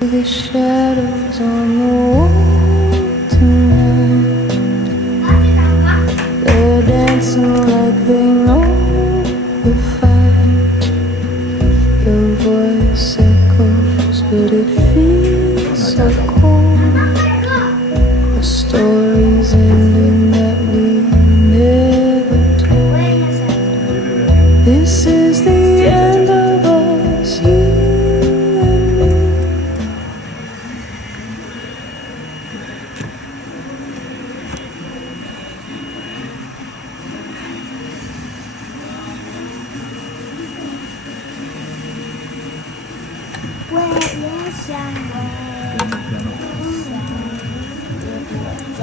The shadows on the wall tonight, they're dancing like they know the fight. Your voice echoes, but it feels so cold. The story's ending that we never told. This is the end of us, you and me.我也想为梦想，也不假